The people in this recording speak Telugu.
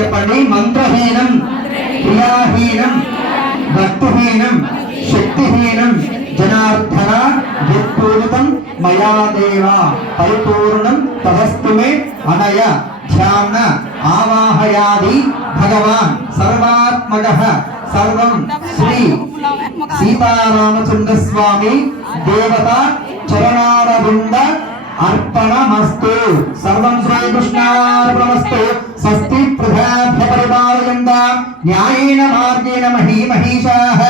చెప్పండి. మంత్రహీనం, క్రియాహీనం, భక్తిహీనం, శక్తిహీనం జనార్దన యత్పూజితం మయా దేవ పరిపూర్ణం తదస్తు మే అనయ ధ్యాన ఆవాహయాది భగవాన్ సర్వాత్మకః సర్వం శ్రీ సీతారామచంద్ర స్వామి దేవత చరణారవింద अर्पणमस्तु सर्वं श्रीकृष्णार्पणमस्तु स्वस्ति प्रजाभ्य परिपालयन्तां न्यायेन मार्गेण महीमहीषाः